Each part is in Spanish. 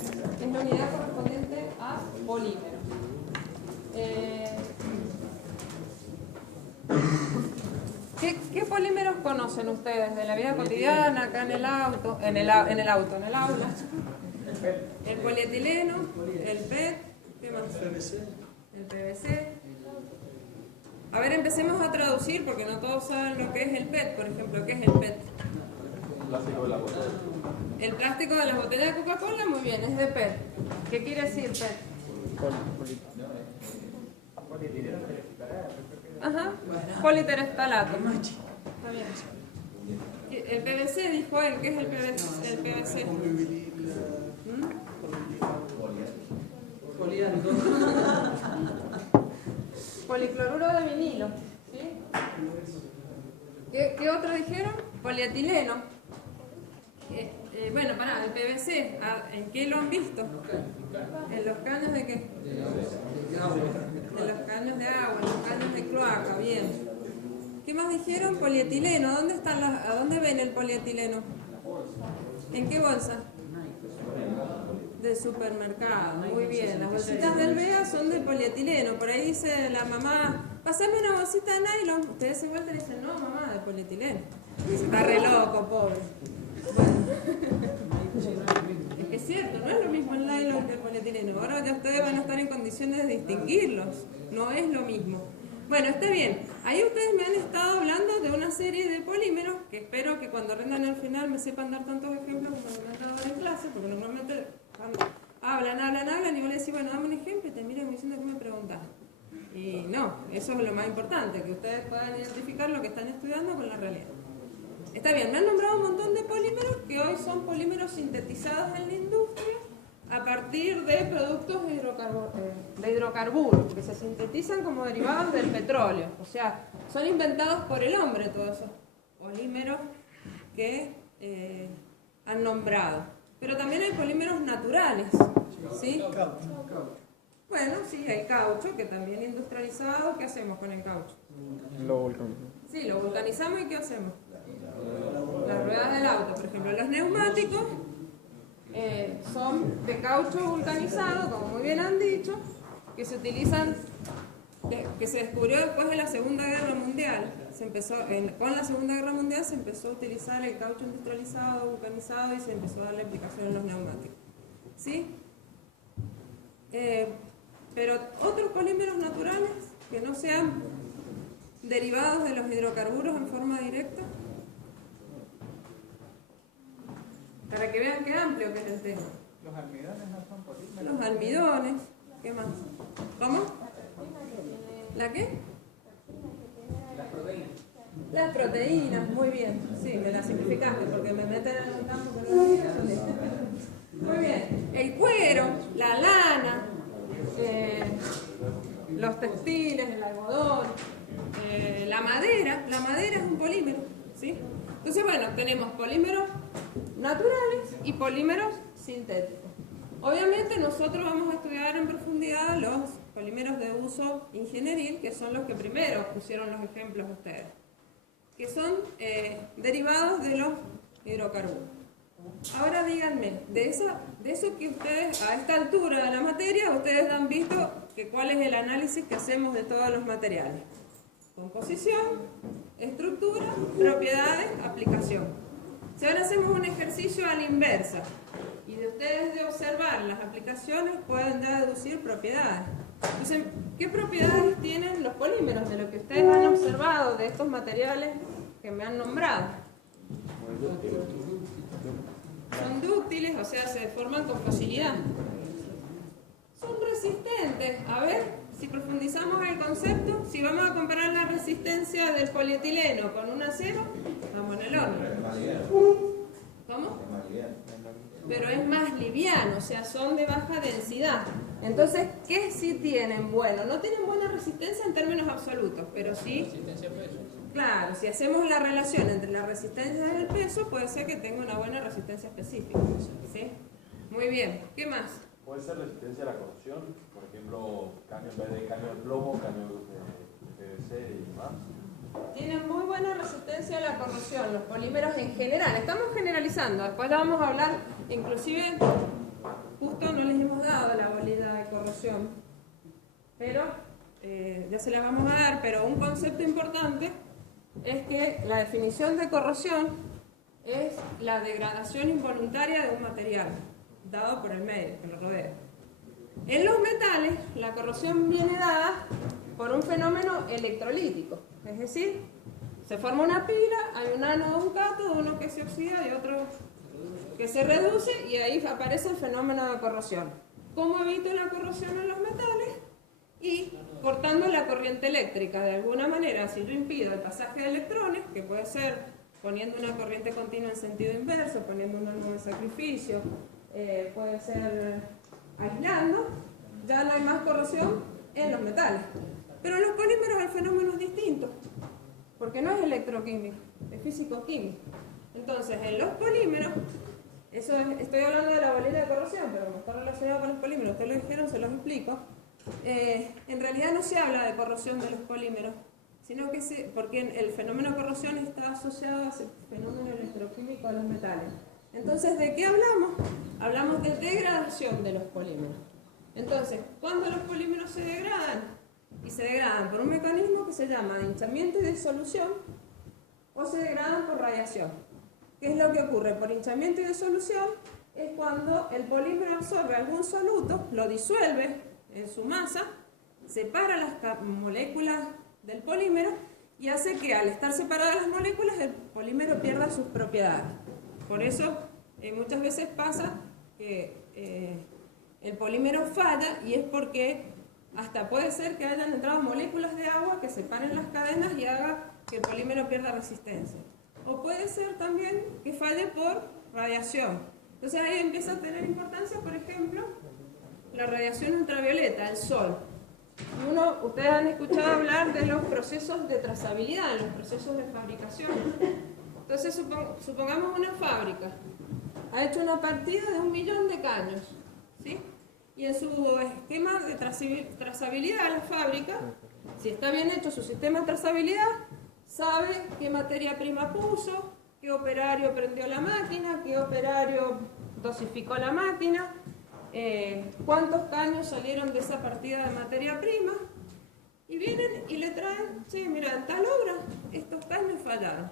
Es la unidad correspondiente a polímeros. ¿Qué polímeros conocen ustedes de la vida cotidiana, acá en el auto, en el aula? El polietileno, el PET, ¿qué más? El PVC. A ver, empecemos a traducir porque no todos saben lo que es el PET, por ejemplo. ¿Qué es el PET? El plástico de la botella. El plástico de las botellas de Coca-Cola, muy bien, es de PET. ¿Qué quiere decir PET? Ajá, politerestalato. Está bien. El PVC, dijo él, ¿qué es el PVC? Policloruro de vinilo. ¿Sí? ¿Qué otro dijeron? Polietileno. Bueno, el PVC, ¿en qué lo han visto? ¿En los caños de qué? En los caños de agua, en los caños de cloaca, bien. ¿Qué más dijeron? Polietileno. ¿A dónde ven el polietileno? ¿En qué bolsa? Del supermercado, muy bien. Las bolsitas del Bea son de polietileno. Por ahí dice la mamá, pásame una bolsita de nylon. Ustedes se vuelven y dicen, no mamá, de polietileno. Está re loco, pobre. Bueno. Es que es cierto, no es lo mismo el nylon que el polietileno. Ahora ya ustedes van a estar en condiciones de distinguirlos. No es lo mismo. Bueno, está bien. Ahí ustedes me han estado hablando de una serie de polímeros que espero que cuando rendan al final me sepan dar tantos ejemplos como me han dado en clase, porque normalmente hablan y vos le decís, bueno, dame un ejemplo y te miran diciendo que me preguntás. Y no, eso es lo más importante, que ustedes puedan identificar lo que están estudiando con la realidad. Está bien, me han nombrado un montón de polímeros que hoy son polímeros sintetizados en la industria a partir de productos de hidrocarburos que se sintetizan como derivados del petróleo. O sea, son inventados por el hombre todos esos polímeros que han nombrado. Pero también hay polímeros naturales, ¿sí? Bueno, sí, hay caucho, que también industrializado. ¿Qué hacemos con el caucho? Lo volcanizamos. Sí, lo vulcanizamos y ¿qué hacemos? Las ruedas del auto, por ejemplo, los neumáticos son de caucho vulcanizado, como muy bien han dicho, que se utilizan, que se descubrió después de la Segunda Guerra Mundial. Con la Segunda Guerra Mundial se empezó a utilizar el caucho industrializado, vulcanizado y se empezó a darle aplicación en los neumáticos. ¿Sí? Pero otros polímeros naturales que no sean derivados de los hidrocarburos en forma directa, para que vean qué amplio que es el tema. Los almidones no son polímeros. Los almidones, ¿qué más? ¿Cómo? ¿La qué? Las proteínas. Las proteínas, muy bien. Sí, me las simplificaste porque me meten en un campo que no es. Muy bien. El cuero, la lana, los textiles, el algodón, la madera. La madera es un polímero, ¿sí? Entonces, bueno, tenemos polímeros naturales y polímeros sintéticos. Obviamente nosotros vamos a estudiar en profundidad los polímeros de uso ingenieril, que son los que primero pusieron los ejemplos ustedes, que son derivados de los hidrocarburos. Ahora díganme, de eso que ustedes, a esta altura de la materia, ustedes han visto que cuál es el análisis que hacemos de todos los materiales. Composición, estructura, propiedades, aplicación. Si ahora hacemos un ejercicio a la inversa, y de ustedes de observar las aplicaciones pueden ya deducir propiedades. Entonces, ¿qué propiedades tienen los polímeros de lo que ustedes han observado de estos materiales que me han nombrado? Son dúctiles, o sea, se forman con facilidad. Son resistentes. A ver, si profundizamos el concepto, si vamos a comparar la resistencia del polietileno con un acero, estamos en el horno. ¿Cómo? Pero es más liviano, o sea, son de baja densidad. Entonces, ¿qué sí tienen? Bueno, no tienen buena resistencia en términos absolutos, pero sí... Resistencia al peso. Claro, si hacemos la relación entre la resistencia y el peso, puede ser que tenga una buena resistencia específica. ¿Sí? Muy bien. ¿Qué más? Puede ser resistencia a la corrosión, por ejemplo, en vez de caño de plomo, caño de PVC y más. Tienen muy buena resistencia a la corrosión, los polímeros en general. Estamos generalizando, después ya vamos a hablar, inclusive, pero ya se las vamos a dar, pero un concepto importante es que la definición de corrosión es la degradación involuntaria de un material dado por el medio que lo rodea. En los metales, la corrosión viene dada por un fenómeno electrolítico, es decir, se forma una pila, hay un ánodo, un cátodo, uno que se oxida y otro que se reduce, y ahí aparece el fenómeno de corrosión. ¿Cómo evito la corrosión en los metales? Y cortando la corriente eléctrica. De alguna manera, si yo impido el pasaje de electrones, que puede ser poniendo una corriente continua en sentido inverso, poniendo un ánodo de sacrificio, puede ser aislando, ya no hay más corrosión en los metales. Pero en los polímeros el fenómeno es distinto, porque no es electroquímico, es físico-químico. Entonces, en los polímeros, estoy hablando de la boleta de corrosión, pero como está relacionado con los polímeros, ustedes lo dijeron, se los explico. En realidad no se habla de corrosión de los polímeros, sino que porque el fenómeno de corrosión está asociado a ese fenómeno electroquímico de los metales. Entonces, ¿de qué hablamos? Hablamos de degradación de los polímeros. Entonces, cuando los polímeros se degradan, y se degradan por un mecanismo que se llama de hinchamiento y disolución, o se degradan por radiación. ¿Qué es lo que ocurre? Por hinchamiento y disolución es cuando el polímero absorbe algún soluto, lo disuelve en su masa, separa las moléculas del polímero y hace que al estar separadas las moléculas el polímero pierda sus propiedades. Por eso muchas veces pasa que el polímero falla, y es porque hasta puede ser que hayan entrado moléculas de agua que separen las cadenas y haga que el polímero pierda resistencia. O puede ser también que falle por radiación. Entonces ahí empieza a tener importancia, por ejemplo, la radiación ultravioleta, el sol. Ustedes han escuchado hablar de los procesos de trazabilidad, los procesos de fabricación. Entonces supongamos una fábrica ha hecho una partida de 1 millón de caños, ¿sí? Y en su esquema de trazabilidad, la fábrica, si está bien hecho su sistema de trazabilidad, sabe qué materia prima puso, qué operario prendió la máquina, qué operario dosificó la máquina, cuántos caños salieron de esa partida de materia prima, y vienen y le traen, sí, mira, en tal obra estos caños fallaron.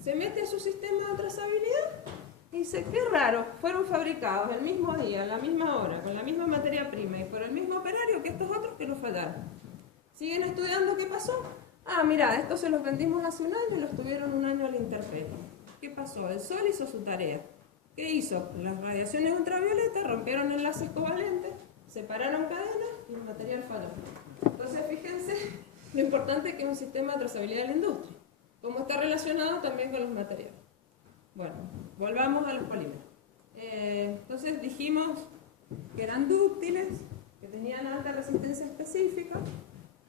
Se mete a su sistema de trazabilidad y dice, qué raro, fueron fabricados el mismo día, a la misma hora, con la misma materia prima y por el mismo operario que estos otros que no fallaron. Siguen estudiando qué pasó. Ah, mira, estos se los vendimos hace 1 año y los tuvieron 1 año a la intemperie. ¿Qué pasó? El sol hizo su tarea. ¿Qué hizo? Las radiaciones ultravioletas rompieron enlaces covalentes, separaron cadenas y el material falló. Entonces, fíjense lo importante que es un sistema de trazabilidad de la industria, cómo está relacionado también con los materiales. Bueno, volvamos a los polímeros. Entonces dijimos que eran dúctiles, que tenían alta resistencia específica,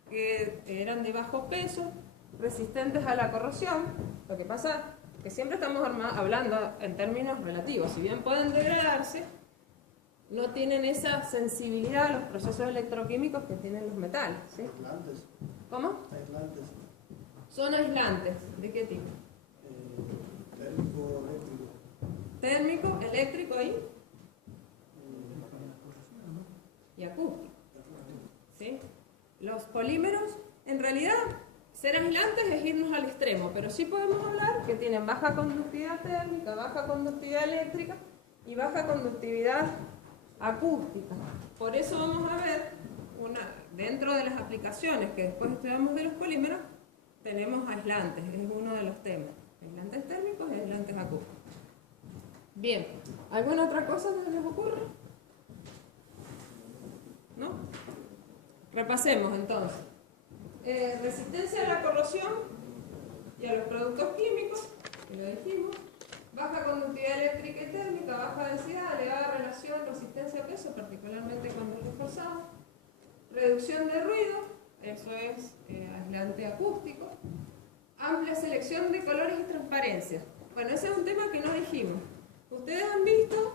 que eran de bajo peso, resistentes a la corrosión. Lo que pasa es que siempre estamos hablando en términos relativos. Si bien pueden degradarse, no tienen esa sensibilidad a los procesos electroquímicos que tienen los metales, ¿sí? Aislantes. ¿Cómo? Aislantes. Son aislantes. ¿De qué tipo? Térmico, eléctrico. Térmico, eléctrico y acústico. ¿Sí? Los polímeros, en realidad, ser aislantes es irnos al extremo, pero sí podemos hablar que tienen baja conductividad térmica, baja conductividad eléctrica y baja conductividad acústica. Por eso vamos a ver, dentro de las aplicaciones que después estudiamos de los polímeros, tenemos aislantes, es uno de los temas. Aislantes térmicos y aislantes acústicos. Bien, ¿alguna otra cosa que les ocurra? ¿No? Repasemos entonces. Resistencia a la corrosión y a los productos químicos, que lo dijimos. Baja conductividad eléctrica y térmica, baja densidad, elevada relación resistencia-peso, particularmente cuando es reforzado. Reducción de ruido, eso es aislante acústico. Amplia selección de colores y transparencia. Bueno, ese es un tema que no dijimos. Ustedes han visto,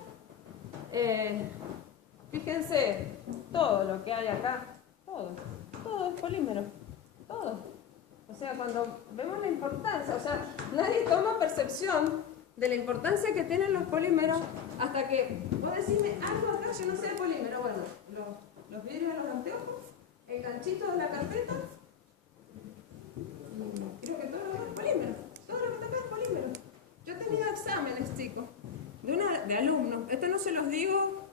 fíjense, todo lo que hay acá, todo es polímero, todo. O sea, cuando vemos la importancia, o sea, nadie toma percepción de la importancia que tienen los polímeros hasta que vos decime algo acá, yo no sé de polímero. Bueno, los vidrios de los anteojos el ganchito de la carpeta, y creo que todo lo demás es polímero. Todo lo que toca es polímero. Yo he tenido exámenes, chicos, de alumnos. Esto no se los digo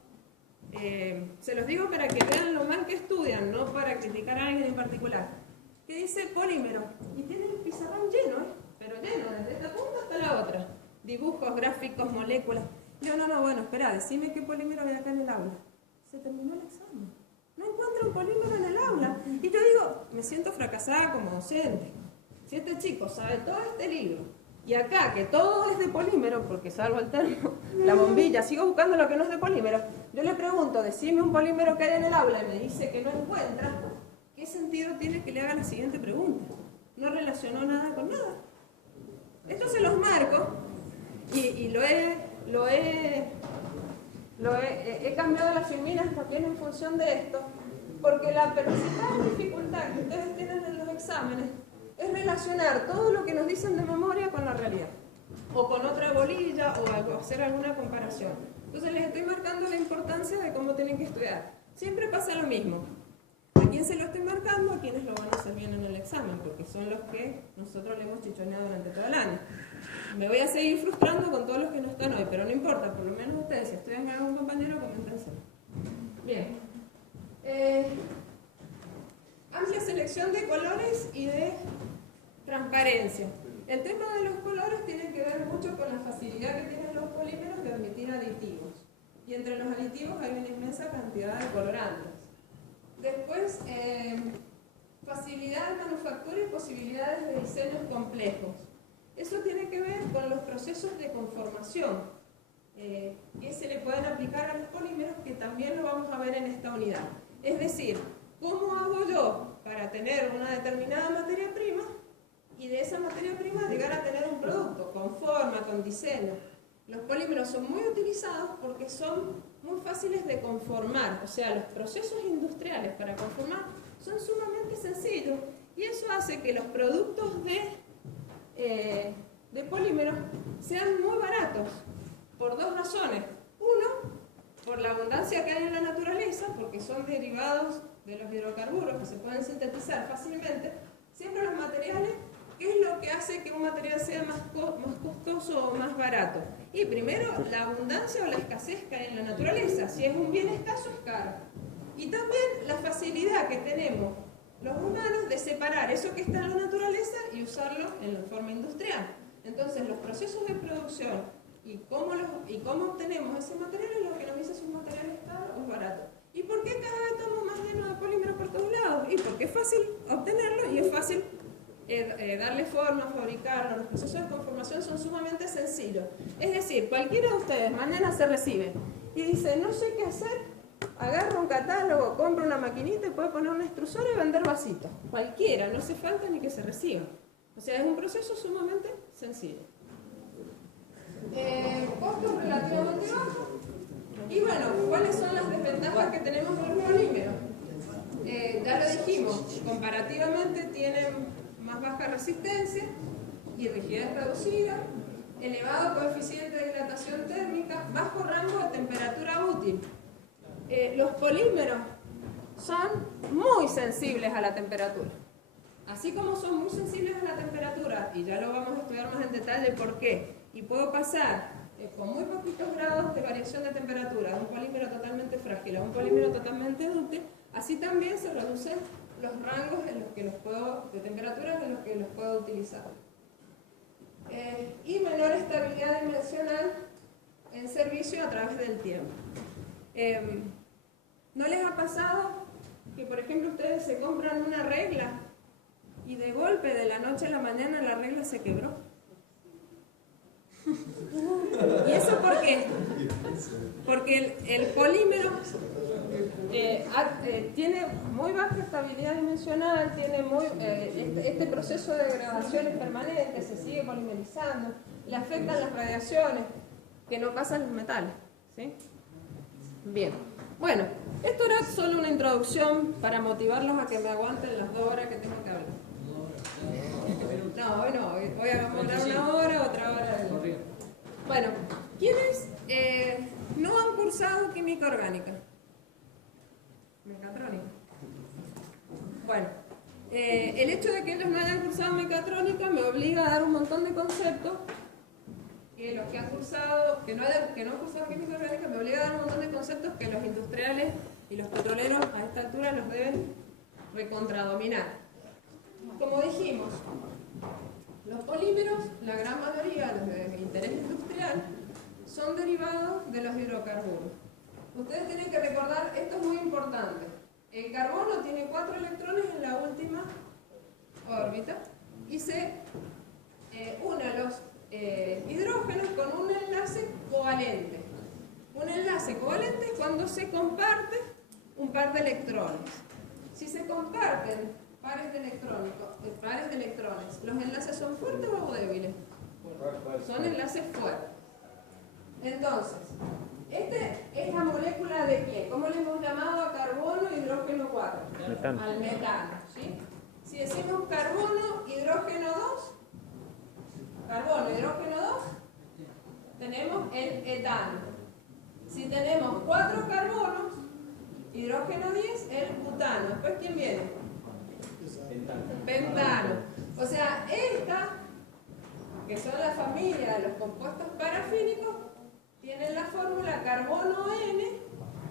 para que vean lo mal que estudian, no para criticar a alguien en particular. Que dice polímero, y tiene el pizarrón lleno, pero lleno, desde esta punta hasta la otra. Dibujos, gráficos, moléculas. Yo, no, bueno, espera, decime qué polímero hay acá en el aula. Se terminó el examen. No encuentro un polímero en el aula. Y yo digo, me siento fracasada como docente. Si este chico sabe todo este libro, y acá que todo es de polímero, porque salvo el termo, la bombilla, sigo buscando lo que no es de polímero, yo le pregunto, decime un polímero que hay en el aula, y me dice que no encuentra, ¿qué sentido tiene que le haga la siguiente pregunta? No relacionó nada con nada. Esto se los marco, y he cambiado las filminas también en función de esto, porque la principal dificultad que ustedes tienen en los exámenes es relacionar todo lo que nos dicen de memoria con la realidad, o con otra bolilla, o hacer alguna comparación. Entonces les estoy marcando la importancia de cómo tienen que estudiar. Siempre pasa lo mismo. A quién se lo estoy marcando, a quienes lo van a hacer bien en el examen, porque son los que nosotros le hemos chichoneado durante todo el año. Me voy a seguir frustrando con todos los que no están hoy, pero no importa, por lo menos ustedes, si estudian con algún compañero, coméntense. Bien. Amplia selección de colores y de transparencia. El tema de los colores tiene que ver mucho con la facilidad que tienen los polímeros de admitir aditivos. Y entre los aditivos hay una inmensa cantidad de colorantes. Después, facilidad de manufactura y posibilidades de diseños complejos. Eso tiene que ver con los procesos de conformación que se le pueden aplicar a los polímeros, que también lo vamos a ver en esta unidad. Es decir, ¿cómo hago yo para tener una determinada materia prima y de esa materia prima llegar a tener un producto con forma, con diseño? Los polímeros son muy utilizados porque son muy fáciles de conformar, o sea, los procesos industriales para conformar son sumamente sencillos, y eso hace que los productos de polímeros sean muy baratos, por dos razones. Uno, por la abundancia que hay en la naturaleza, porque son derivados de los hidrocarburos que se pueden sintetizar fácilmente. Siempre los materiales, ¿qué es lo que hace que un material sea más costoso o más barato? Y primero, la abundancia o la escasez que hay en la naturaleza. Si es un bien escaso, es caro. Y también la facilidad que tenemos los humanos de separar eso que está en la naturaleza y usarlo en la forma industrial. Entonces, los procesos de producción y cómo obtenemos ese material es lo que nos dice si un material es caro o es barato. ¿Y por qué cada vez estamos más llenos de polímeros por todos lados? Y porque es fácil obtenerlo y es fácil darle forma, fabricarlo. Los procesos de conformación son sumamente sencillos. Es decir, cualquiera de ustedes mañana se recibe y dice, no sé qué hacer, agarra un catálogo, compra una maquinita y puede poner una extrusora y vender vasitos. Cualquiera, no hace falta ni que se reciba. O sea, es un proceso sumamente sencillo. Costo relativamente bajo. Y bueno, ¿cuáles son las desventajas que tenemos con los polímeros? Ya lo dijimos, comparativamente tienen más baja resistencia y rigidez reducida, elevado coeficiente de dilatación térmica, bajo rango de temperatura útil. Los polímeros son muy sensibles a la temperatura. Así como son muy sensibles a la temperatura, y ya lo vamos a estudiar más en detalle por qué, y puedo pasar con muy poquitos grados de variación de temperatura de un polímero totalmente frágil a un polímero totalmente dúctil, así también se reducen los rangos en los que de temperaturas en los que los puedo utilizar. Y menor estabilidad dimensional en servicio a través del tiempo. ¿No les ha pasado que, por ejemplo, ustedes se compran una regla y de golpe, de la noche a la mañana, la regla se quebró? ¿Y eso por qué? Porque el polímero tiene muy baja estabilidad dimensional, tiene este proceso de degradación es permanente, se sigue polimerizando, le afectan las radiaciones que no pasan los metales, ¿sí? Bien, bueno, esto era solo una introducción para motivarlos a que me aguanten las 2 horas que tengo que hablar. No, bueno, voy a hablar 1 hora, otra hora. Bueno, ¿quiénes no han cursado química orgánica? Mecatrónica. Bueno, el hecho de que ellos no hayan cursado mecatrónica me obliga a dar un montón de conceptos que los que han cursado, que no han cursado química orgánica, me obliga a dar un montón de conceptos que los industriales y los petroleros a esta altura los deben recontradominar. Como dijimos, los polímeros, la gran mayoría, los de interés industrial, son derivados de los hidrocarburos. Ustedes tienen que recordar, esto es muy importante, el carbono tiene 4 electrones en la última órbita y se une a los hidrógenos con un enlace covalente. Un enlace covalente es cuando se comparte un par de electrones. Si se comparten pares de electrones, ¿los enlaces son fuertes o débiles? Son enlaces fuertes. Entonces, este es la molécula de ¿qué? ¿Cómo le hemos llamado a carbono, hidrógeno 4? Metano. Al metano, ¿sí? Si decimos carbono, hidrógeno 2, tenemos el etano. Si tenemos 4 carbonos, hidrógeno 10, el butano. Después, ¿quién viene? Pentano. O sea, esta, que son la familia de los compuestos parafínicos, tienen la fórmula carbono N,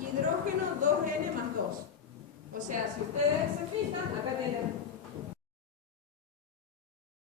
hidrógeno 2N más 2. O sea, si ustedes se fijan, acá tienen